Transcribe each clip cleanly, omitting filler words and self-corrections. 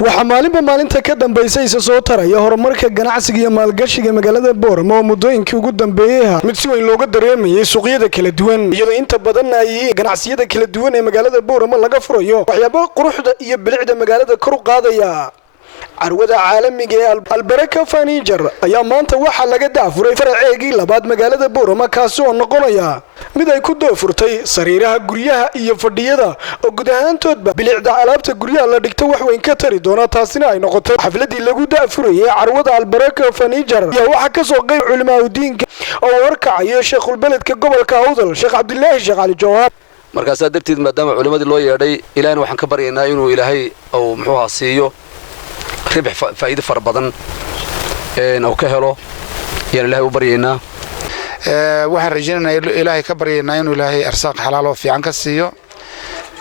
waxaa maalinba maalinta ka dambaysa isa soo taraya horumarka ganacsiga iyo maalgashiga magaalada Boorama oo muddooyinkii ugu dambeeyay mid si weyn looga dareemayay suuqyada kala duwan iyadoo inta badan ay ganacsiyada kala duwan ee magaalada Boorama laga furayo waxyaabo quruxda iyo bilicda magaalada kor u qaadaya carwada caalamiga ee Albaraka Furniture ayaa maanta waxa laga daafuray faraceegii labaad magaalada Boorama kaas oo noqonaya mid ay ku doofurtay sariiraha guryaha iyo fadhiyada oo guud ahaantoodba bilicda alaabta guryaha la dhigto wax weyn ka tari doona taasina ay noqotay xafladii lagu daafurayay carwada Albaraka Furniture waxa ka soo qayb culimada diinka oo warkacayo sheekul beledka gobolka Awdal Sheekh Cabdullaahi Sheekh Ali Jawhar markaas darteed maadaama culimadii loo yeedhay ilaahna waxaan ka baryaynaa inuu ilaahay oo muxuu siiyo ربح فائدة فربضن أو كهلو يعني الله وبرينا waxaan rajaynaynaa ilaahay ka baryaynaa inuu ilaahay arsaaq xalaal oo fiican ka siiyo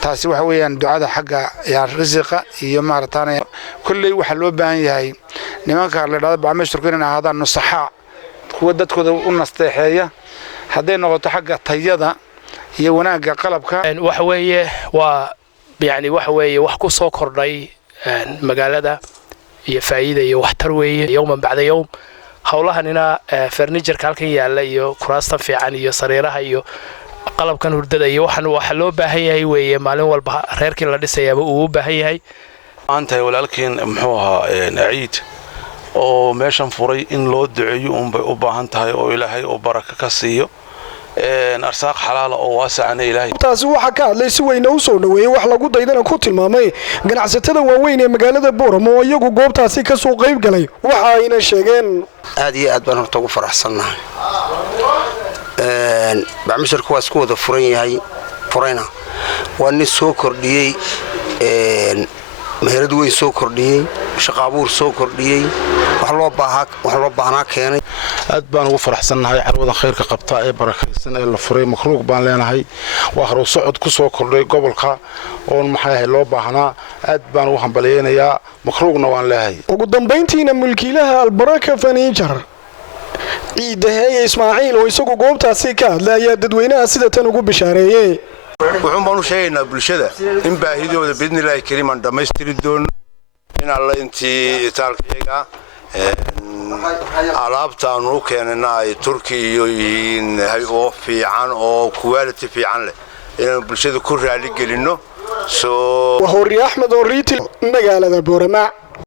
taasi waxa weeyaan ducada xagga yaa risiqa iyo maartaan kulli waxa loo baahan yahay nimanka la dhada baamishturku inay ahaadaan nusaxa kuwa dadkooda u nasteexeeya haday noqoto xagga tayada iyo wanaaga qalabka waxa weeye waa yani waxa weeye wax ku soo kordhay magaalada iyo faa'iido iyo waxtar weeye yawman bacda yawm hawlahanina furniture halkan yaala iyo kuraasta fiican iyo sariiraha iyo qalabkan hurdada iyo waxa loo baahan yahay weeye maalin walba reerkii la dhisayaba uu u baahan yahay maanta walaalkeen muxuu ahaa ciid oo meeshan furay in loo duceeyo u baahan tahay oo ilaahay oo baraka ka siiyo arsaaq xalaal oo waasacana ilaahay taasi waxa ka hadlay si weyn u soo dhaweeyay wax lagu daydana ku tilmaamay ganacsatada waaweyn ee magaalada Boorama oo iyagu goobtaasi ka soo qayb galay waxa ayna sheegeen aad iyo aad baan horta ugu faraxsanahay baamishirku waa isku wada furan yahay furayna waa nin soo kordhiyay meherad weyn soo kordhiyay shaqo abuur soo kordhiyay wax loo baahnaa keenay aad baan ugu faraxsanahay carwada khayrka qabta ee barakaysan ee la furay makruuq baan leenahay waa haro socod ku soo kordhay gobolka oo maxay loo baahnaa aad baan ugu hambalyeeynaa makruuqna waan leeyahay ugu dambeyntiina mulkiilaha Albaraka Furniture ciidahay Ismaaciil oo isagu goobtaasi ka hadlaya dadweynaha sida tan ugu bishaareeyay wuxuu baan u sheegaynaa bulshada in baahidooda bidnilaahi kariiman dhameystiri doono in alla intii taalkayga alaabtaan u keenay Turkiga yihiin oo fiican oo quality fiican leh in bulshada ku raali gelino Wahori Ahmed oo Riiti magaalada Boorama